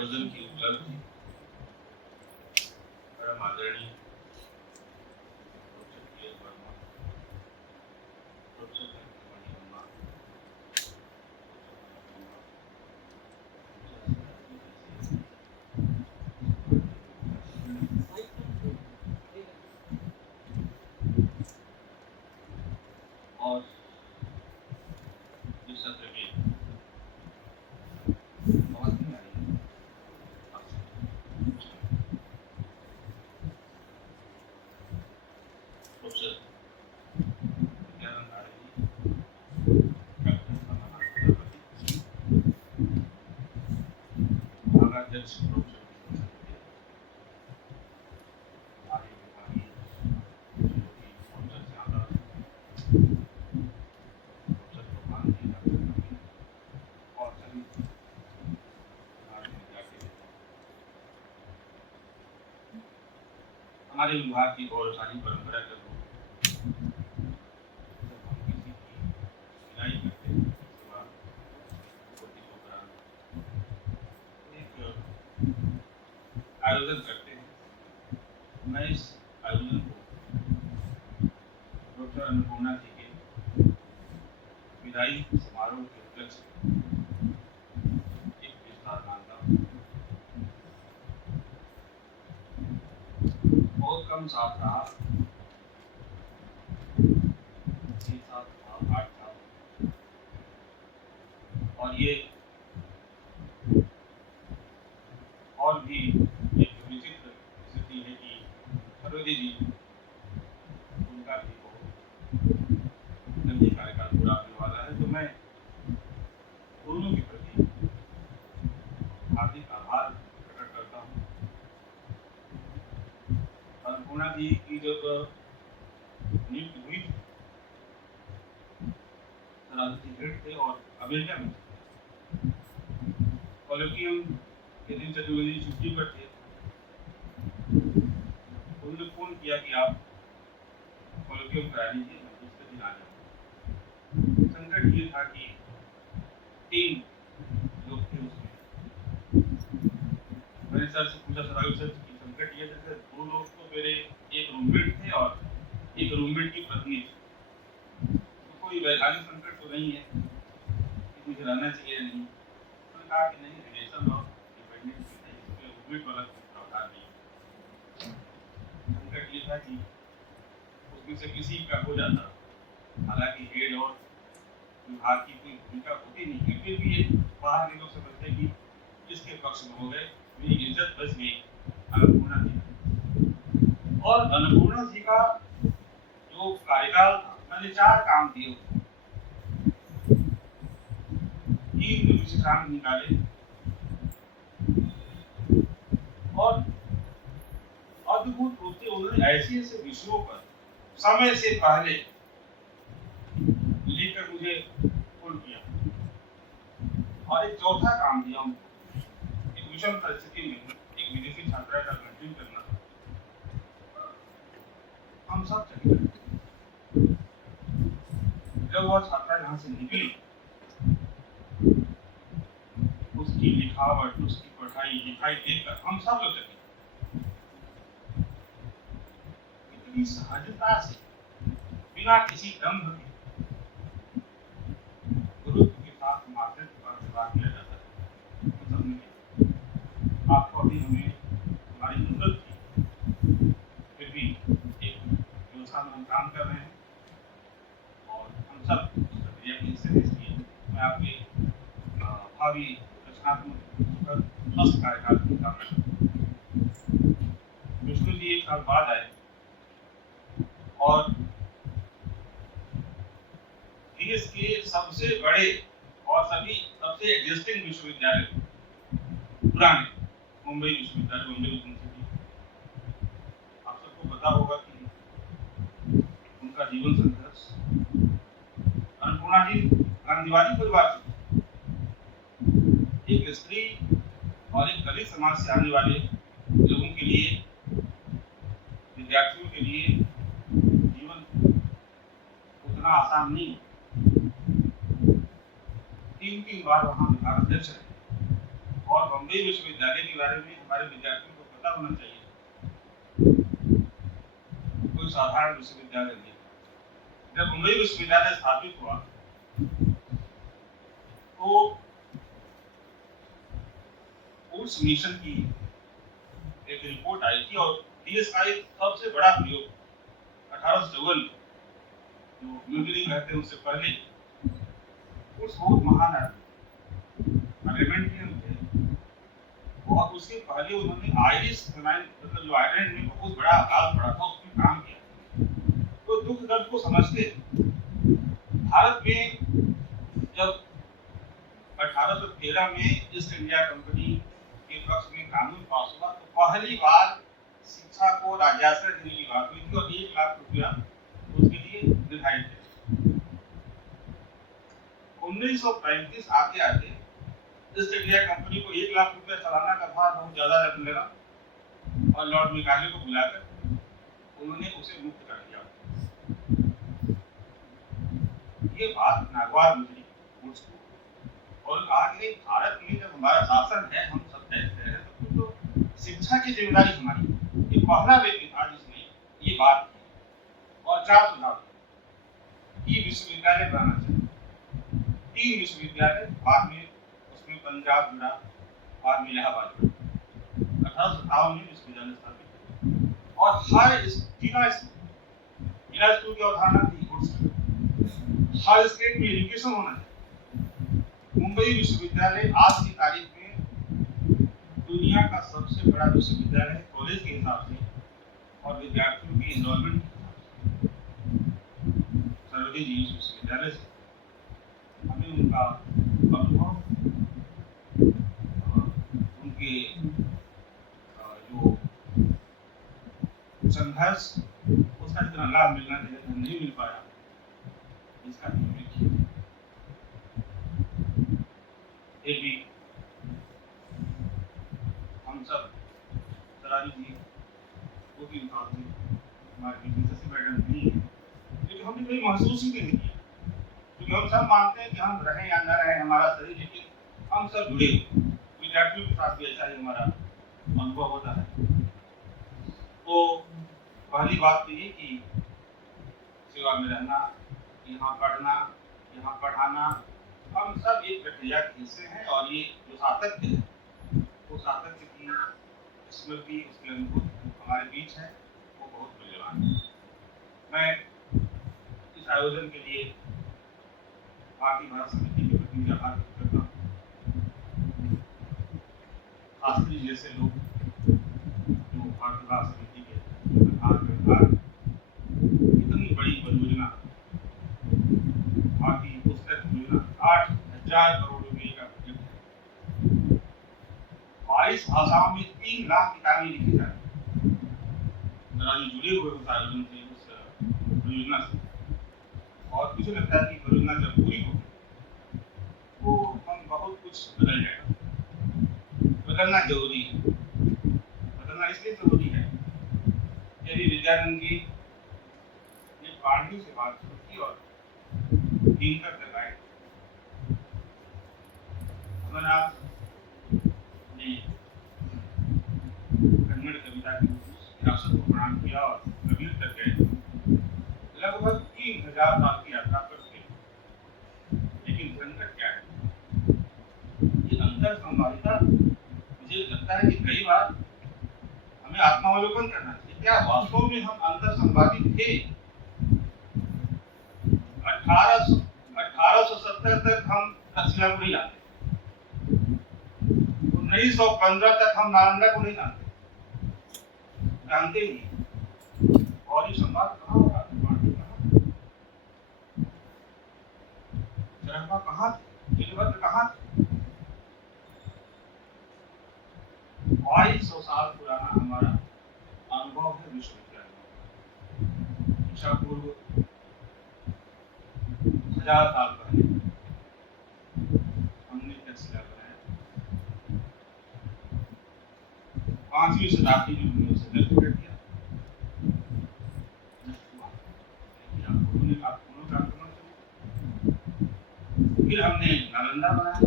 आयोजन की उपलब्धि परम आदरणीय प्रोफेसर पी.एस. वर्मा, प्रोफेसर वेंकटमणि अम्मा, और इस सत्र के बहुत ही प्रोफेसर अध्यक्ष हमारे विभाग की गौरवशाली परंपरा के अनुरूप जब हम किसी की विदाई करते हैं एक आयोजन करते हैं। मैं इस आयोजन को डॉक्टर अन्नपूर्णा जी के विदाई समारोह के उपलक्ष्य एक विस्तार मानता हूँ। बहुत कम साथ रहा, 6 साल 8 साल, और ये और भी एक विचित्र स्थिति है कि सरोजी जी उनका भी बहुत लंबी कार्यकाल पूरा होने वाला है। तो मैं दोनों के प्रति हार्दिक आभार प्रकट करता हूँ। अन्नपूर्णा जी की जब नियुक्ति हुई थी, राजनीतिक हेड थे और अमेरिका में कॉलोकियम के दिन चतुर्वेदी छुट्टी पर थे। उन्होंने फोन किया कि आप कॉलोकियम करा लीजिए, मैं दूसरे दिन आ जाऊँगा। संकट ये था कि 3 लोग थे उसमें। मैंने सर से पूछा, सर की संकट ये था कि 2 लोग तो मेरे एक रूममेट थे और एक रूममेट की पत्नी थी। तो कोई वैधानिक संकट तो नहीं है कि मुझे रहना चाहिए नहीं। उन्होंने कहा कि नहीं, रिलेशन और डिपेंडेंस है, इसमें रूममेट वाला प्रावधान नहीं। संकट ये था कि उसमें से किसी का हो जाता, हालांकि हेड और विभाग की कोई भूमिका होती नहीं है, फिर भी ये बाहर के लोग समझते कि इसके पक्ष में हो गए, मेरी इज्जत बच गई अन्नपूर्णा जी। और अन्नपूर्णा जी का जो कार्यकाल था, मैंने 4 काम दिए, 3 विशिष्टांक निकाले और अद्भुत रूप से उन्होंने ऐसे विषयों पर समय से पहले लिखकर मुझे फोन किया। और एक चौथा काम दिया उनको, एक विषम परिस्थिति में एक विदेशी छात्रा का मेंटरिंग करना। हम सब चले गए। जब वह छात्रा यहाँ से निकली, उसकी लिखावट, उसकी पढ़ाई लिखाई देखकर हम सब लोग चले। इतनी सहजता से, बिना किसी दम्भ के गुरुत्व के साथ मातृत्व का व्यवहार किया जाता है। तो सबने आपको अभी हमें हमारी जरूरत थी, फिर भी एक व्यवस्था में हम काम कर रहे हैं और हम सब प्रक्रिया के हिस्से में इसलिए मैं आपके भावी रचनात्मक स्वस्थ कार्यकाल की कामना करता हूँ। विष्णु जी 1 साल बाद आए और देश के सबसे बड़े और सबसे एग्जिस्टिंग विश्वविद्यालय पुराने मुंबई विश्वविद्यालय, मुंबई यूनिवर्सिटी, आप सबको पता होगा कि उनका जीवन संघर्ष। अन्नपूर्णा जी गांधीवादी परिवार से, एक स्त्री और एक दलित समाज से आने वाले लोगों के लिए, विद्यार्थियों के लिए जीवन उतना आसान नहीं। 3 बार वहां विभाग अध्यक्ष रहे और बम्बई विश्वविद्यालय के बारे में हमारे विद्यार्थियों को पता होना चाहिए। कोई साधारण विश्वविद्यालय नहीं। जब बम्बई विश्वविद्यालय स्थापित हुआ तो वुड्स मिशन की एक रिपोर्ट आई थी और देश का एक सबसे बड़ा प्रयोग 1854 जो न्यूटनी कहते हैं उससे पहले वुड्स बहुत महान आदमी पार्लियामेंटियन थे और उसके पहले उन्होंने आयरिश फेमाइन मतलब जो आयरलैंड में बहुत बड़ा अकाल पड़ा था उसमें काम किया। तो दुख दर्द को समझते भारत में जब 1813 में ईस्ट इंडिया कंपनी के पक्ष में कानून पास हुआ तो पहली बार शिक्षा को राजस्व देने की बात हुई थी और 1 लाख रुपया उसके लिए निर्धारित थे। 1935 आगे आगे ईस्ट इंडिया कंपनी को 1 लाख रुपया सालाना का भार बहुत ज्यादा लगने लगा और लॉर्ड मेकाले को बुलाकर उन्होंने उसे मुक्त कर दिया। ये बात नागवार गुजरी वुड्स को और आगे भारत में जब हमारा शासन है हम सब कहते हैं तो शिक्षा की जिम्मेदारी हमारी। ये पहला व्यक्ति था जिसने ये बात की और 4 सुझाव कि विश्वविद्यालय बनाना चाहिए। 3 विश्वविद्यालय बाद में उसमें पंजाब जुड़ा बाद में इलाहाबाद जुड़ा। 1857 में विश्वविद्यालय स्थापित और हर जिला स्कूल की अवधारणा थी हर स्टेट में एजुकेशन होना चाहिए। मुंबई विश्वविद्यालय आज की तारीख में दुनिया का सबसे बड़ा विश्वविद्यालय है कॉलेज के हिसाब से और विद्यार्थियों की एनरोलमेंट सर्वोदय जी विश्वविद्यालय से हमें उनका अनुभव उनके जो संघर्ष उसका जितना लाभ मिलना चाहिए नहीं मिल पाया इसका भी हम सब सराजी जी वो भी हमारे मैडम नहीं है क्योंकि हमने कभी महसूस ही नहीं किया क्योंकि हम सब मानते हैं कि हम रहें या न रहें हमारा शरीर लेकिन हम सब जुड़े विद्यार्थियों के साथ भी ऐसा ही हमारा अनुभव होता है। तो पहली बात तो ये कि सेवा में रहना यहाँ पढ़ना यहाँ पढ़ाना हम सब एक प्रक्रिया के हिस्से हैं और ये जो सातत्य है वो सातत्य की स्मृति उसके अनुभूति हमारे बीच है वो बहुत मूल्यवान है। मैं इस आयोजन के लिए भारतीय भाषा समिति के प्रति आभार व्यक्त करता हूँ। शास्त्री जैसे लोग जो भारतीय भाषा समिति के प्रधान इतनी बड़ी परियोजना भारतीय पुस्तक योजना 8,000 करोड़ रुपए का बजट है। 22 भाषाओं में 3 लाख किताबें लिखी जाती हैं। जुड़े हुए उस आयोजन से उस परियोजना से और मुझे लगता है कि परियोजना जब पूरी होगी तो हम बहुत कुछ बदल जाएगा। बदलना जरूरी है। बदलना इसलिए जरूरी है यदि विद्यानंद जी ने पाणिनि से बात की और दिनकर तक आए अमरनाथ ने कन्नड़ कविता की विरासत को प्रणाम किया और कबीर तक गए। लगभग 3000 साल की यात्रा पर थे लेकिन संकट क्या है ये अंतर संवादिता। मुझे लगता है कि कई बार हमें आत्मावलोकन करना चाहिए क्या वास्तव में हम अंतर संवादित थे। 1870 तक हम तक्षशिला को नहीं जानते 1915 तक हम नालंदा को नहीं जानते ही और ये संवाद कहाँ हो रहा चरखा कहाँ थे कहाँ थे। 2200 साल पुराना हमारा अनुभव है विश्वविद्यालय शिक्षा पूर्व 1000 साल पहले हमने तक्षशिला बनाया। 5वीं शताब्दी में हमने उसे नष्ट कर दिया। फिर हमने नालंदा बनाया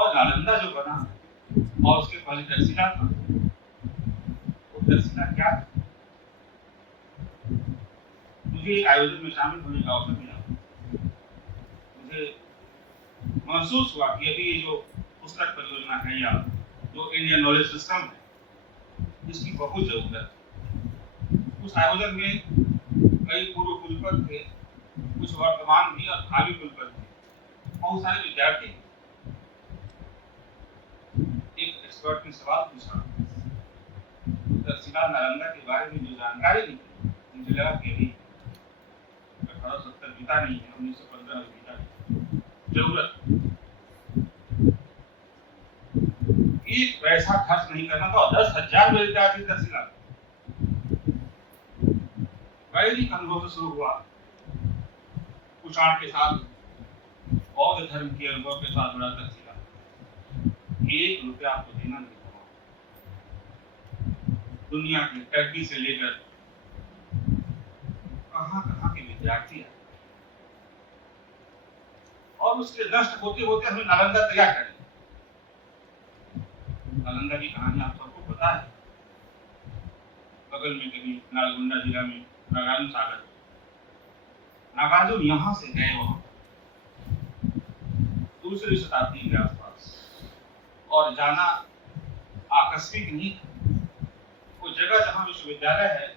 और नालंदा जो बना और उसके पहले तहसीला था, वो तहसीला क्या था? मुझे एक आयोजन में शामिल होने का अवसर मिला। मुझे महसूस हुआ कि अभी ये जो पुस्तक परियोजना है या जो इंडियन नॉलेज सिस्टम है, इसकी बहुत जरूरत है। उस आयोजन में कई पूर्व कुलपति थे, कुछ वर्तमान भी और भावी कुलपति थे, बहुत सारे विद्यार्थी। एक एक्सपर्ट ने सवाल पूछा, तहसीला नालंदा के बारे में जो जानकारी दी, मुझे लगा कि अभी 1870 बीता नहीं है, 1915 बीता है। जरूरत एक पैसा खर्च नहीं करना था। 10,000 विद्यार्थी तहसीला वैदिक अनुभव से शुरू हुआ, कुषाण के साथ बौद्ध धर्म के अनुभव के साथ जुड़ा तहसीला। 1 रुपया आपको देना नहीं होगा। दुनिया की टर्की से लेकर कहां के विद्यार्थी आए और उसके नष्ट होते होते हमें नालंदा तैयार करें। नालंदा की कहानी आप सबको पता है। बगल में कभी नालगोंडा जिला में नागार्जुन सागर, नागार्जुन यहाँ से गए वहां दूसरी शताब्दी के आसपास, और जाना आकस्मिक नहीं था। वो जगह जहाँ विश्वविद्यालय है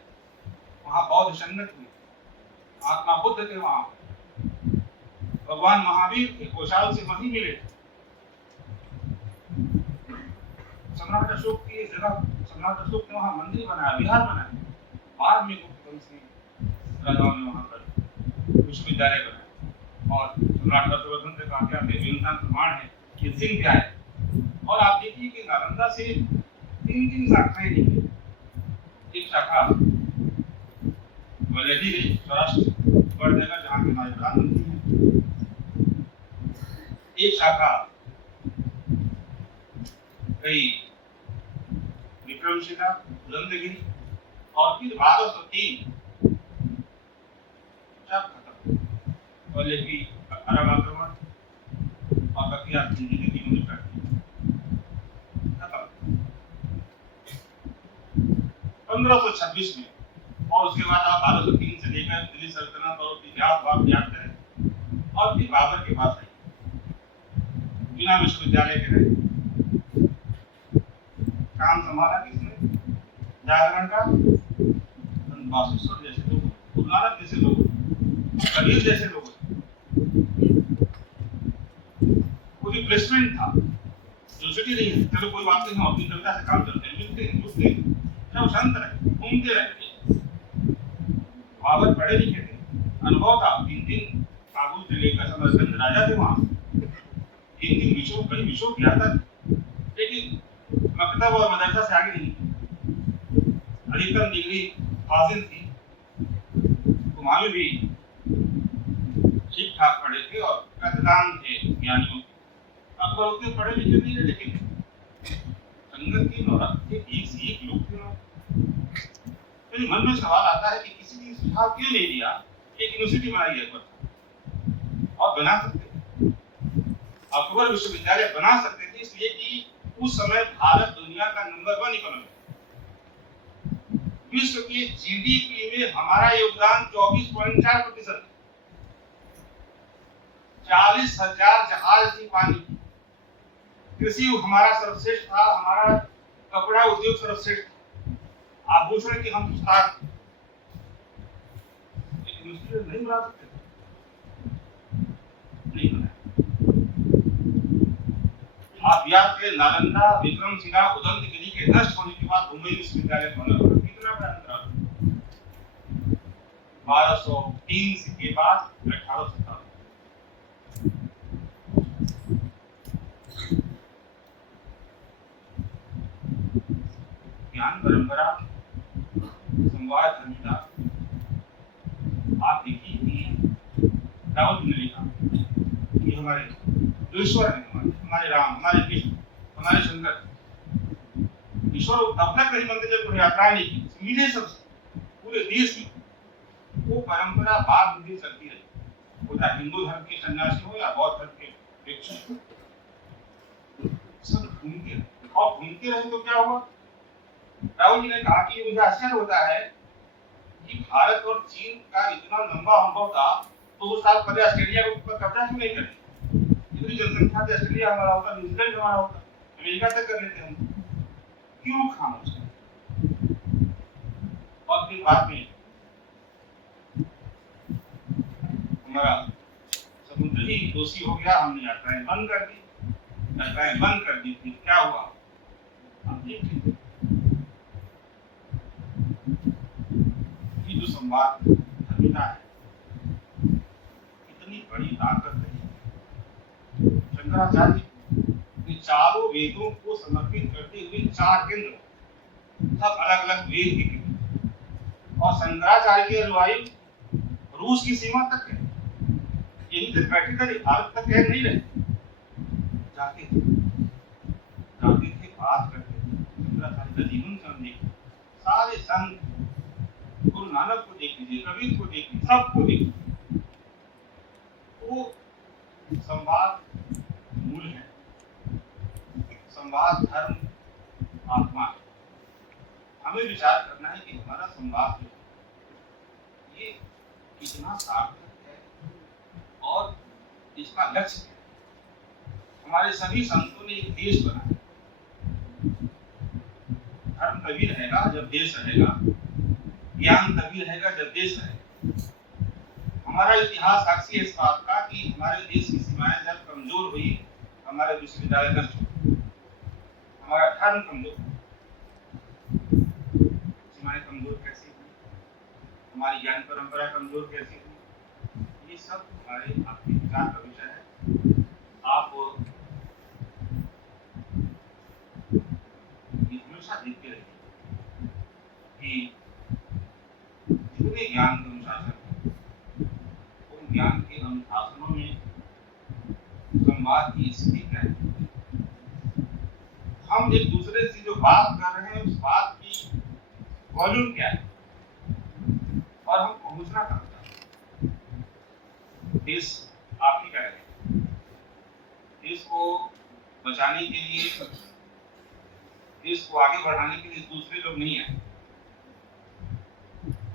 वहाँ बौद्ध संगत हुई, महात्मा बुद्ध थे वहाँ, भगवान महावीर थे, कौशाल से वहीं मिले थे। सम्राट अशोक की जगह, सम्राट अशोक ने वहाँ मंदिर बनाया, विहार बनाया। बाद में गुप्त वंश राजाओं ने वहाँ पर विश्वविद्यालय बनाया और सम्राट हर्षवर्धन से कहा गया प्रमाण है कि सिंह क्या है। और आप देखिए कि नालंदा से 3 शाखाएं निकली। एक शाखा वल्लभी ने स्वराष्ट्र बड़नगर, जहाँ के हमारे प्रधानमंत्री हैं। एक शाखा गई विक्रमशिला, बुलंदगिरी, और फिर 1203 वल्लभी अरब आक्रमण और बकिया जिंदगी तीनों ने कर खत्म 1526 में। और उसके बाद आप 1203 से लेकर दिल्ली सल्तनत और इतिहास याद करें, और फिर बाबर के पास आई, बिना विश्वविद्यालय के रहे। काम संभाला किसने? जागरण का बासुसर जैसे लोग, गुरु नानक जैसे लोग, कबीर जैसे लोग। कोई रिप्लेसमेंट था, यूनिवर्सिटी नहीं है, चलो कोई बात नहीं, हम अपनी कविता से काम करते हैं, लिखते हैं, जुटते हैं, सब शांत रहे, घूमते रहते। बाबर पढ़े लिखे थे, अनुभव था। 3 काबुल से लेकर समरकंद राजा थे वहाँ, 3 विषयों कई विषयों की आता, लेकिन मकतब और मदरसा से आगे नहीं। अधिकतम डिग्री हासिल थी। हुमायूं भी ठीक ठाक पढ़े थे और कददान थे ज्ञानियों के। अकबर उतने पढ़े लिखे नहीं थे, लेकिन संगत की नौरत के एक लोग थे। मेरे मन में सवाल आता है कि किसी ने सुझाव क्यों नहीं दिया कि एक यूनिवर्सिटी बनाई है अकबर, और बना सकते। अकबर विश्वविद्यालय बना सकते थे, इसलिए कि उस समय भारत दुनिया का नंबर 1 इकोनॉमी, विश्व के जीडीपी में हमारा योगदान 24.4%। 40,000 जहाज थी पानी की। कृषि हमारा सर्वश्रेष्ठ था, हमारा कपड़ा उद्योग सर्वश्रेष्ठ था, आभूषण की हम उस्ताद थे। एक यूनिवर्सिटी नहीं बना सकते, नहीं बनाया। आप याद करें, नालंदा, विक्रमशिला, उदंतगिरी के नष्ट होने के बाद मुंबई विश्वविद्यालय बना, कितना बड़ा अंतराल। 1203 के बाद 1857। ज्ञान परंपरा, संवाद धर्मिता। आप देखिए कि रावत ने लिखा कि हमारे ईश्वर है, हमारे राम, हमारे कृष्ण, हमारे शंकर। ईश्वर तब तक नहीं बनते जब कोई यात्रा नहीं की। मिले सब पूरे देश में वो परंपरा बाद में चलती रही, वो चाहे हिंदू धर्म के सन्यासी हो या बौद्ध धर्म के भिक्षु। सब घूमते रहे, और घूमते रहे तो क्या हुआ? राहुल जी ने कहा कि मुझे आश्चर्य होता है कि भारत और चीन का इतना लंबा अनुभव था, 2 साल पहले ऑस्ट्रेलिया के ऊपर कब्जा क्यों नहीं करे? इतनी जनसंख्या थी, ऑस्ट्रेलिया हमारा होता, न्यूजीलैंड हमारा होता, अमेरिका तक कर लेते हम, क्यों खामोश? और फिर बाद में हमारा समुद्र ही दोषी हो गया, हमने यात्राएं बंद कर दी, यात्राएं बंद कर दी, फिर क्या हुआ? आप देखिए ये जो संवाद धर्मिता है, इतनी बड़ी ताकत है। शंकराचार्य ने चारों वेदों को समर्पित करते हुए 4 केंद्र, सब अलग अलग वेद के केंद्र, और शंकराचार्य की अनुयायी रूस की सीमा तक है, यहीं तक बैठे थे, भारत तक कह नहीं रहे, जाते थे बात करते थे, शंकराचार्य का जीवन समझे, सारे संत, गुरु नानक को देख लीजिए, कबीर को देख लीजिए, सबको देख लीजिए, वो संवाद मूल है, संवाद धर्म आत्मा है। हमें विचार करना है कि हमारा संवाद जो है ये कितना सार्थक है और इसका लक्ष्य है। हमारे सभी संतों ने एक देश बनाया, धर्म तभी रहेगा जब देश रहेगा, ज्ञान तभी रहेगा जब देश रहेगा। हमारा इतिहास साक्षी है इस बात का कि हमारे देश की सीमाएं जब कमजोर हुई, हमारे विश्वविद्यालय नष्ट हुए, हमारा धर्म कमजोर, सीमाएं कमजोर कैसे हुई, हमारी ज्ञान परंपरा कमजोर कैसे हुई, ये सब हमारे आपके विचार का विषय है। आप ये हमेशा देखते रहिए कि जितने ज्ञान के अनुशासन, उन ज्ञान के अनुशासनों में संवाद की स्थिति क्या है, हम एक दूसरे से जो बात कर रहे हैं उस बात की वॉल्यूम क्या है, और हम पहुंचना कहाँ चाहते हैं। देश आप ही का है, देश को बचाने के लिए, देश को आगे बढ़ाने के लिए दूसरे लोग नहीं आए,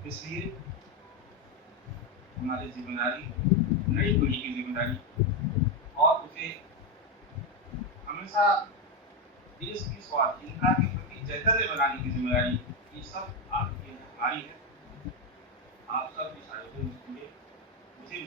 इसलिए हमारी जिम्मेदारी, नई पीढ़ी की जिम्मेदारी, और उसे हमेशा देश की स्वाधीनता के प्रति चैतन्य बनाने की जिम्मेदारी, ये सब आपकी है, हमारी है। आप सब इस आयोजन में मुझे भी